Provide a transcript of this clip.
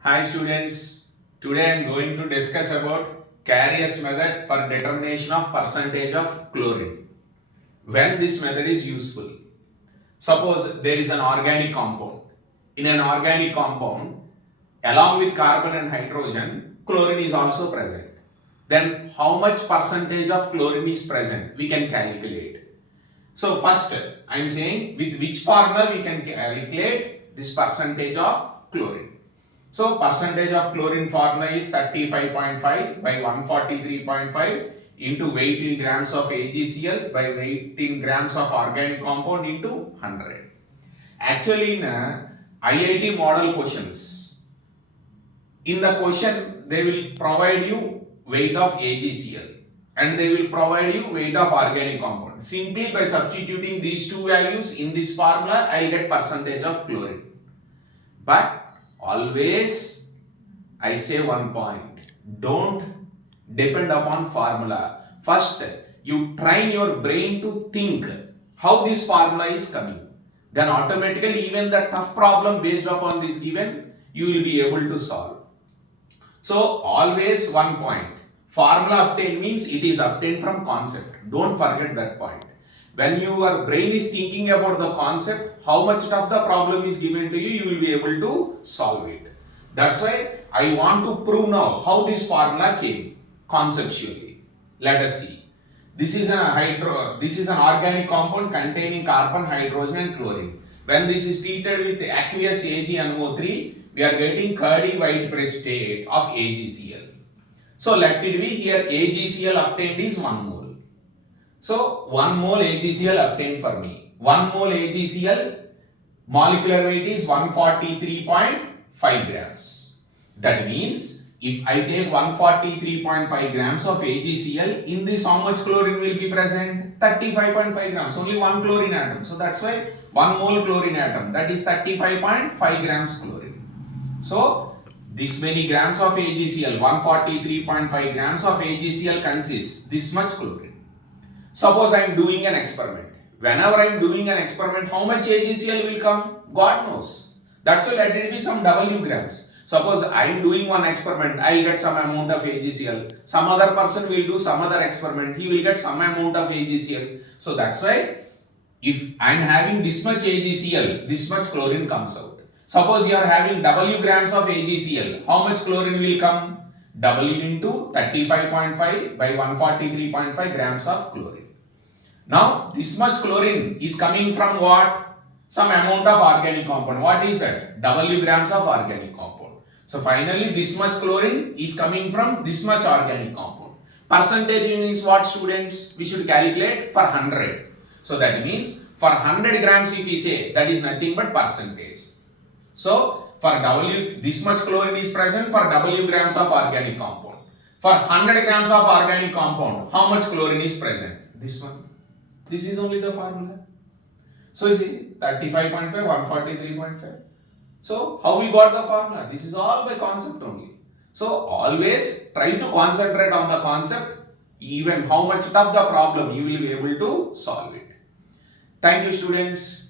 Hi students, today I am going to discuss about CARIUS method for determination of percentage of chlorine. When this method is useful. Suppose there is an organic compound. In an organic compound, along with carbon and hydrogen, chlorine is also present. Then how much percentage of chlorine is present? We can calculate. So first I am saying with which formula we can calculate this percentage of chlorine. So percentage of chlorine formula is 35.5 by 143.5 into weight in grams of AgCl by weight in grams of organic compound into 100. Actually in IIT model questions, in the question they will provide you weight of AgCl and they will provide you weight of organic compound. Simply by substituting these two values in this formula, I will get percentage of chlorine. But always I say one point, don't depend upon formula. First, you train your brain to think how this formula is coming. Then automatically even the tough problem based upon this given, you will be able to solve. So always one point, formula obtained means it is obtained from concept. Don't forget that point. When your brain is thinking about the concept, how much of the problem is given to you, you will be able to solve it. That's why I want to prove now how this formula came conceptually. Let us see. This is an organic compound containing carbon, hydrogen and chlorine. When this is treated with aqueous AgNO3, we are getting curdy white precipitate of AgCl. So let it be here AgCl obtained is 1 mole. So 1 mole AgCl obtained for me. 1 mole AgCl molecular weight is 143.5 grams. That means if I take 143.5 grams of AgCl, in this how much chlorine will be present? 35.5 grams, only one chlorine atom. So that's why 1 mole chlorine atom, that is 35.5 grams chlorine. So this many grams of AgCl, 143.5 grams of AgCl consists this much chlorine. Suppose I am doing an experiment. Whenever I am doing an experiment, how much AgCl will come? God knows. That's why let it be some W grams. Suppose I am doing one experiment, I will get some amount of AgCl. Some other person will do some other experiment, he will get some amount of AgCl. So that's why if I am having this much AgCl, this much chlorine comes out. Suppose you are having W grams of AgCl, how much chlorine will come? W into 35.5 by 143.5 grams of chlorine. Now this much chlorine is coming from what? Some amount of organic compound. What is that? W grams of organic compound. So finally this much chlorine is coming from this much organic compound. Percentage means what, students? We should calculate for 100. So that means for 100 grams if we say, that is nothing but percentage. So for W, this much chlorine is present for W grams of organic compound. For 100 grams of organic compound, how much chlorine is present? This one. This is only the formula. So you see 35.5, 143.5. So how we got the formula? This is all by concept only. So always try to concentrate on the concept. Even how much tough the problem, you will be able to solve it. Thank you, students.